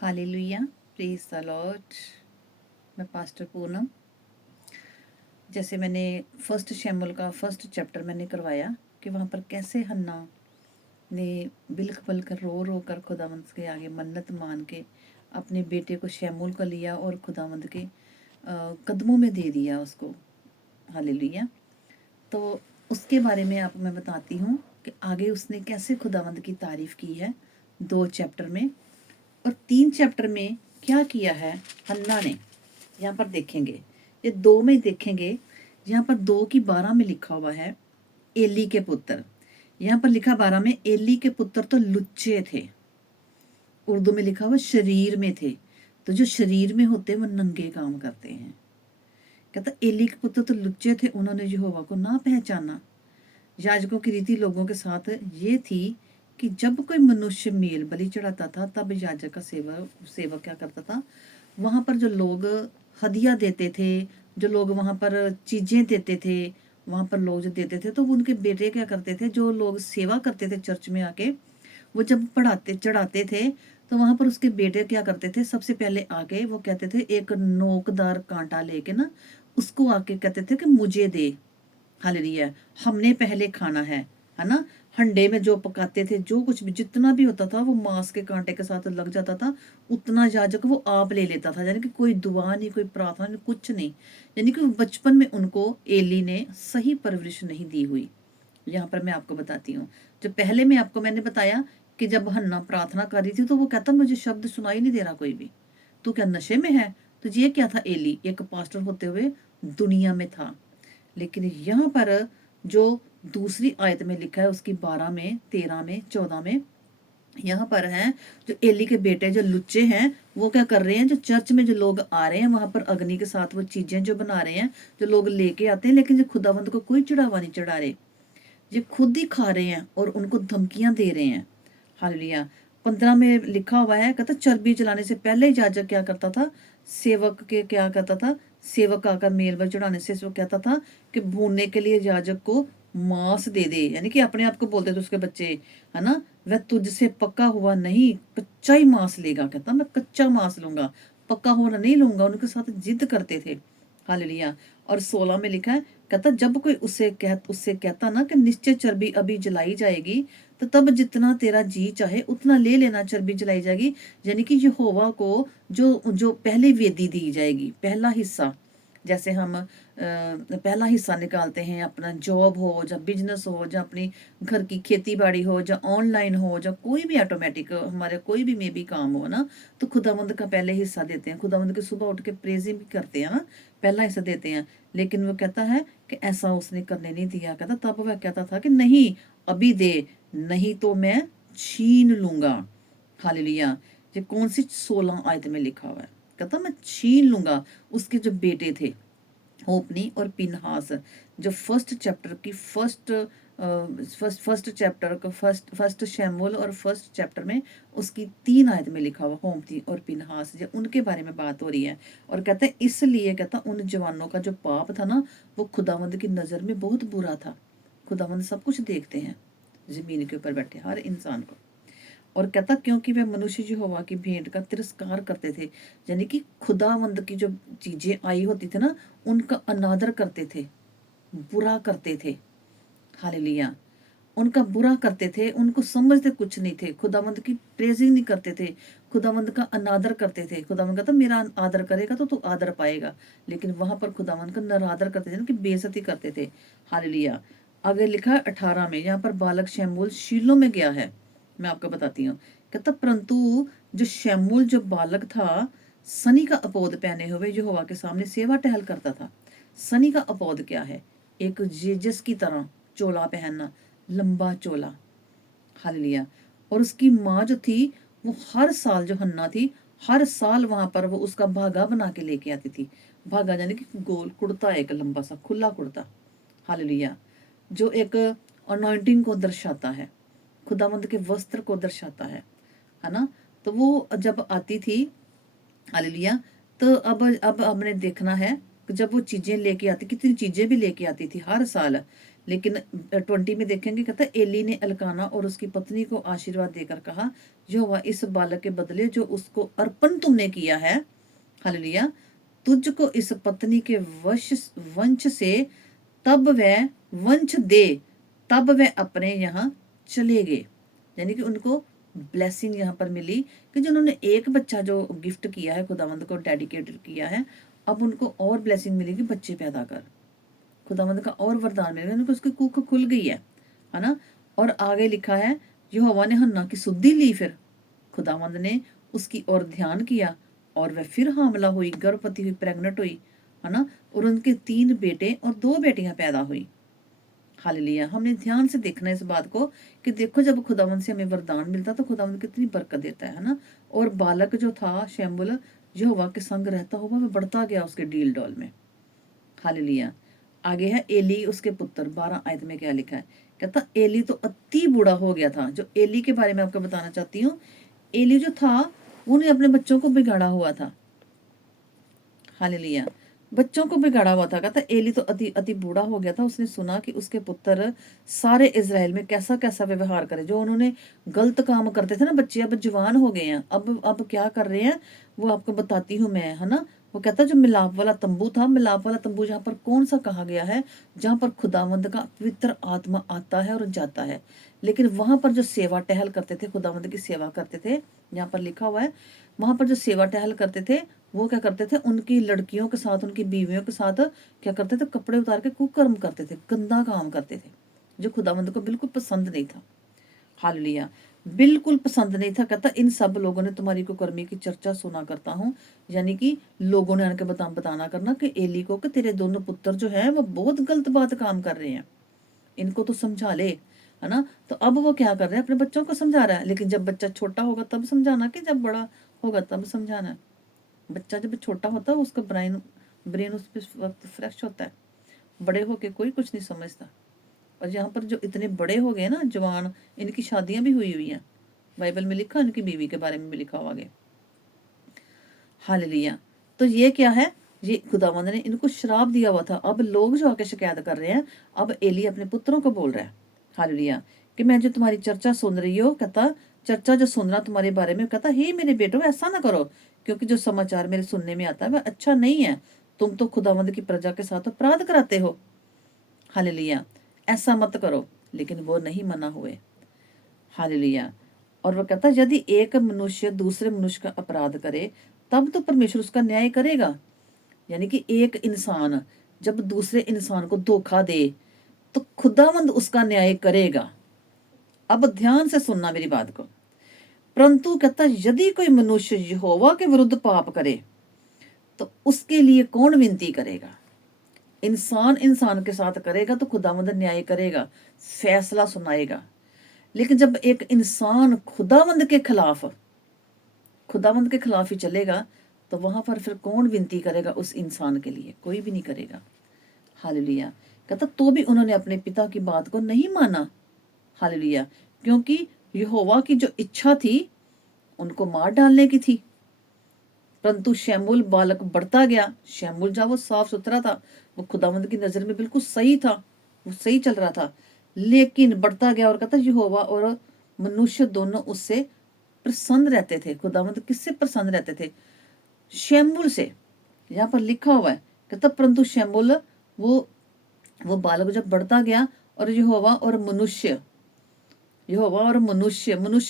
Hallelujah, praise the Lord. मैं pastor Poonam. जैसे मैंने फर्स्ट शैमुएल का फर्स्ट चैप्टर मैंने करवाया कि वहाँ पर कैसे हन्ना ने बिलख पल कर रो कर खुदावंद के आगे मन्नत मान के अपने बेटे को शैमुएल को लिया और खुदावंद के कदमों में दे दिया उसको। हालेलुया। तो उसके बारे में आप मैं बताती हूँ कि आगे उसने कैसे खुदावंद की तारीफ की है 2 चैप्टर में, और 3 चैप्टर में क्या किया है हन्ना ने। यहाँ पर देखेंगे, ये 2 में देखेंगे। यहाँ पर 2 की 12 में लिखा हुआ है एली के पुत्र। यहाँ पर लिखा 12 में एली के पुत्र तो लुच्चे थे। उर्दू में लिखा हुआ शरीर में थे। तो जो शरीर में होते हैं वो नंगे काम करते हैं। कहता एली के पुत्र तो लुच्चे थे, उन्होंने यहोवा को ना पहचाना। याजकों की रीति लोगों के साथ ये थी कि जब कोई मनुष्य मेल बलि चढ़ाता था तब याजक का सेवक क्या करता था, वहां पर जो लोग हदिया देते थे, जो लोग वहां पर चीजें देते थे, वहां पर लोग जो देते थे तो उनके बेटे क्या करते थे, जो लोग सेवा करते थे चर्च में आके, वो जब पढ़ाते चढ़ाते थे तो वहां पर उसके बेटे क्या करते थे, सबसे पहले आके वो कहते थे एक नोकदार कांटा लेके ना उसको आके कहते थे कि मुझे दे। हालेलुया। हमने पहले खाना है ना। हंडे में जो पकाते थे, जो कुछ भी जितना भी होता था वो मांस के कांटे के साथ लग जाता था, उतना याजक वो आप ले लेता था। यानी कि कोई दुआ नहीं, कोई प्रार्थना नहीं, कुछ नहीं। यानी कि बचपन में उनको एली ने सही परवरिश नहीं दी हुई। यहाँ पर मैं आपको बताती हूँ, जो पहले में आपको मैंने बताया कि जब हन्ना प्रार्थना कर रही थी तो वो कहता मुझे शब्द सुनाई नहीं दे रहा कोई भी, तू क्या नशे में है। तो ये क्या था, एली एक पास्टर होते हुए दुनिया में था। लेकिन यहाँ पर जो दूसरी आयत में लिखा है उसकी 12 में 13 में 14 में यहाँ पर है जो एली के बेटे जो लुच्चे हैं वो क्या कर रहे हैं, जो चर्च में जो लोग आ रहे हैं वहां पर अग्नि के साथ वो चीजें जो बना रहे हैं, जो लोग लेके आते हैं, लेकिन जो खुदावंद को कोई चढ़ावा नहीं चढ़ा रहे, ये खुद ही खा रहे हैं और उनको धमकियां दे रहे हैं। हालेलुया। 15 में लिखा हुआ है, कहता चर्बी जलाने से पहले ही याजक क्या करता था, सेवक के क्या करता था, सेवक आकर मेल पर चढ़ाने से वो कहता था कि भूनने के लिए याजक को मांस दे दे। यानी कि अपने आप को बोलते थे उसके बच्चे, है ना, वह तुझसे पका हुआ नहीं कच्चा ही मांस लेगा। कहता मैं कच्चा मांस लूंगा, पका हुआ नहीं लूंगा। उनके साथ जिद करते थे। हालेलुया। और 16 में लिखा है, कहता जब कोई उससे कहता ना कि निश्चय चर्बी अभी जलाई जाएगी, तो तब जितना तेरा जी चाहे उतना ले लेना, चर्बी जलाई जाएगी। यानी कि यहोवा को जो जो पहली वेदी दी जाएगी, पहला हिस्सा, जैसे हम पहला हिस्सा निकालते हैं, अपना जॉब हो या बिजनेस हो या अपनी घर की खेती बाड़ी हो या ऑनलाइन हो या कोई भी ऑटोमेटिक हमारे कोई भी में भी काम हो ना, तो खुदावंद का पहले हिस्सा देते हैं। खुदावंद के सुबह उठ के प्रेजिंग भी करते हैं ना, पहला हिस्सा देते हैं। लेकिन वो कहता है कि ऐसा उसने करने नहीं दिया। कहता तब वह कहता था कि नहीं अभी दे, नहीं तो मैं छीन लूंगा। हालेलुया। ये कौन सी 16 आयत में लिखा हुआ है, कहता मैं छीन लूंगा। उसके जो बेटे थे होपनी और पिनहास, जो फर्स्ट चैप्टर की फर्स्ट चैप्टर का फर्स्ट शैमुएल और फर्स्ट चैप्टर में उसकी 3 आयत में लिखा हुआ होपनी और पिनहास, जो उनके बारे में बात हो रही है। और कहते हैं इसलिए कहता उन जवानों का जो पाप था ना वो खुदावंद की नजर में बहुत बुरा था। खुदावंद सब कुछ देखते हैं, जमीन के ऊपर बैठे हर इंसान को। और कहता क्योंकि वे मनुष्य यहोवा की भेंट का तिरस्कार करते थे। यानी कि खुदावंद की जो चीजें आई होती थी ना उनका अनादर करते थे, बुरा करते थे। हालेलुया। उनका बुरा करते थे, उनको समझते कुछ नहीं थे, खुदावंद की प्रेजिंग नहीं करते थे, खुदावंद का अनादर करते थे। खुदावंद कहता मेरा आदर करेगा तो तू आदर पाएगा, लेकिन वहां पर खुदावंद का नरादर करते थे, उनकी बेइज्जती करते थे। हालेलुया। आगे लिखा है 18 में, यहाँ पर बालक शमूएल शीलो में गया है। मैं आपको बताती हूँ। कहता परंतु जो शमूएल जो बालक था सनी का अपोद पहने हुए यहोवा के सामने सेवा टहल करता था। सनी का अपोद क्या है, एक जेजस की तरह चोला पहनना, लंबा चोला। हालेलुया। और उसकी माँ जो थी वो हर साल, जो हन्ना थी, हर साल वहां पर वो उसका भागा बना के लेके आती थी। भागा यानी कि गोल कुर्ता, एक लंबा सा खुला कुर्ता। हालेलुया। जो एक अनॉइंटिंग को दर्शाता है, खुदावंद के वस्त्र को दर्शाता है ना। तो वो जब आती थी, हालेलुया, तो अब हमने देखना है कि जब वो चीजें लेके आती, कितनी चीजें भी लेके आती थी हर साल, लेकिन 20 में देखेंगे, कहता है एली ने एल्काना और उसकी पत्नी को आशीर्वाद देकर कहा, यहोवा इस बालक के बदले जो उसको अर्पण तुमने किया है, हालेलुया, तुझको इस पत्नी के वंश से तब वह वंश दे, तब वह अपने यहाँ चले गए। यानी कि उनको ब्लेसिंग यहाँ पर मिली कि जिन्होंने एक बच्चा जो गिफ्ट किया है, खुदावंद को डेडिकेटेड किया है, अब उनको और ब्लेसिंग मिलेगी, बच्चे पैदा कर, खुदावंद का और वरदान मिलेगा, उनको उसकी कुख खुल गई है ना। और आगे लिखा है, यहोवा ने हन्ना की सुधि ली, फिर खुदावंद ने उसकी ओर ध्यान किया और वह फिर हामला हुई, गर्भवती हुई, प्रेग्नेंट हुई, है ना। और उनके 3 बेटे और 2 बेटियां पैदा हुई। हालेलुया। हमने ध्यान से देखना इस बात को कि देखो जब खुदावंद से हमें वरदान मिलता तो खुदावंद कितनी बरकत देता है ना। और बालक जो था शैमुल, यहोवा के संग रहता हुआ वह बढ़ता गया उसके डील डॉल में। हालेलुया। आगे है एली उसके पुत्र, 12 आयत में क्या लिखा है, कहता एली तो अति बूढ़ा हो गया था। जो एली के बारे में आपको बताना चाहती हूँ, एली जो था उन्हें अपने बच्चों को बिगाड़ा हुआ था। हालेलुया। बच्चों को बिगाड़ा हुआ था। कहता एली तो अति अति बूढ़ा हो गया था। उसने सुना कि उसके पुत्र सारे इज़राइल में कैसा कैसा व्यवहार करे, जो उन्होंने गलत काम करते थे ना, बच्चे अब जवान हो गए हैं, अब क्या कर रहे हैं वो आपको बताती हूँ मैं, है ना। वो कहता जो मिलाप वाला तंबू था, मिलाप वाला तंबू जहाँ पर कौन सा कहा गया है, जहाँ पर खुदावंद का पवित्र आत्मा आता है और जाता है। लेकिन वहां पर जो सेवा टहल करते थे, खुदावंद की सेवा करते थे, यहाँ पर लिखा हुआ है, वहां पर जो सेवा टहल करते थे वो क्या करते थे, उनकी लड़कियों के साथ, उनकी बीवियों के साथ क्या करते थे, कपड़े उतार के कुकर्म करते थे, गंदा काम करते थे, जो खुदावंद को बिल्कुल पसंद नहीं था। हालेलुया। बिल्कुल पसंद नहीं था। कहता इन सब लोगों ने तुम्हारी कुकर्मी की चर्चा सुना करता हूँ। यानी कि लोगों ने आके बताना करना कि एली को कि तेरे दोनों पुत्र जो हैं वो बहुत गलत बात काम कर रहे हैं, इनको तो समझा ले, है ना। तो अब वो क्या कर रहे हैं, अपने बच्चों को समझा रहा है। लेकिन जब बच्चा छोटा होगा तब समझाना, कि जब बड़ा होगा तब समझाना। बच्चा जब छोटा होता है उसका ब्रेन उस वक्त फ्रेश होता है, बड़े होके कोई कुछ नहीं समझता। और यहाँ पर जो इतने बड़े हो गए ना जवान, इनकी शादियां भी हुई हैं, बाइबल में लिखा, उनकी बीवी के बारे में भी लिखा हुआ है। हालेलुया। तो ये क्या है, ये खुदावंद ने इनको श्राप दिया हुआ था। अब लोग जो आके शिकायत कर रहे हैं, अब एली अपने पुत्रों को बोल रहा है, हालेलुया, कि मैं जो तुम्हारी चर्चा सुन रही हो, कहता चर्चा जो सुन रहा तुम्हारे बारे में, कहता हे मेरे बेटो ऐसा ना करो, क्योंकि जो समाचार मेरे सुनने में आता है वह अच्छा नहीं है। तुम तो खुदावंद की प्रजा के साथ अपराध कराते हो। हालेलुया। ऐसा मत करो। लेकिन वो नहीं मना हुए। हालेलुया। और वो कहता यदि एक मनुष्य दूसरे मनुष्य का अपराध करे तब तो परमेश्वर उसका न्याय करेगा। यानी कि एक इंसान जब दूसरे इंसान को धोखा दे तो खुदावंद उसका न्याय करेगा। अब ध्यान से सुनना मेरी बात को। परंतु कहता यदि कोई मनुष्य यहोवा के विरुद्ध पाप करे तो उसके लिए कौन विनती करेगा। इंसान इंसान के साथ करेगा तो खुदावंद न्याय करेगा, फैसला सुनाएगा। लेकिन जब एक इंसान खुदावंद के खिलाफ ही चलेगा तो वहां पर फिर कौन विनती करेगा उस इंसान के लिए, कोई भी नहीं करेगा। हालेलुया। कहता तो भी उन्होंने अपने पिता की बात को नहीं माना। हालेलुया। क्योंकि यहोवा की जो इच्छा थी उनको मार डालने की थी। परंतु शैमुल बालक बढ़ता गया। शैमुल जब वो साफ सुथरा था, वो खुदावंद की नजर में बिल्कुल सही था, वो सही चल रहा था, लेकिन बढ़ता गया। और कहता यहोवा और मनुष्य दोनों उससे प्रसन्न रहते थे। खुदावंद किससे प्रसन्न रहते थे, शैमुल से। यहाँ पर लिखा हुआ है, कहता परंतु शैमुल वो बालक जब बढ़ता गया, और यहोवा और मनुष्य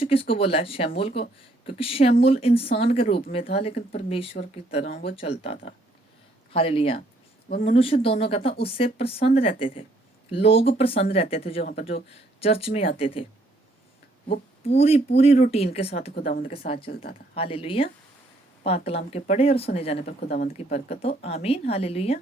किसको बोला है, शैमुल को, क्योंकि शैमुल इंसान के रूप में था लेकिन परमेश्वर की तरह वो चलता था। हालेलुया। वो मनुष्य दोनों का था, उससे प्रसन्न रहते थे। लोग प्रसन्न रहते थे जो वहां पर जो चर्च में आते थे, वो पूरी पूरी रूटीन के साथ खुदावंद के साथ चलता था। हालेलुया। पाक कलाम के पढ़े और सुने जाने पर खुदावंद की बरकत हो। आमीन। हालेलुया।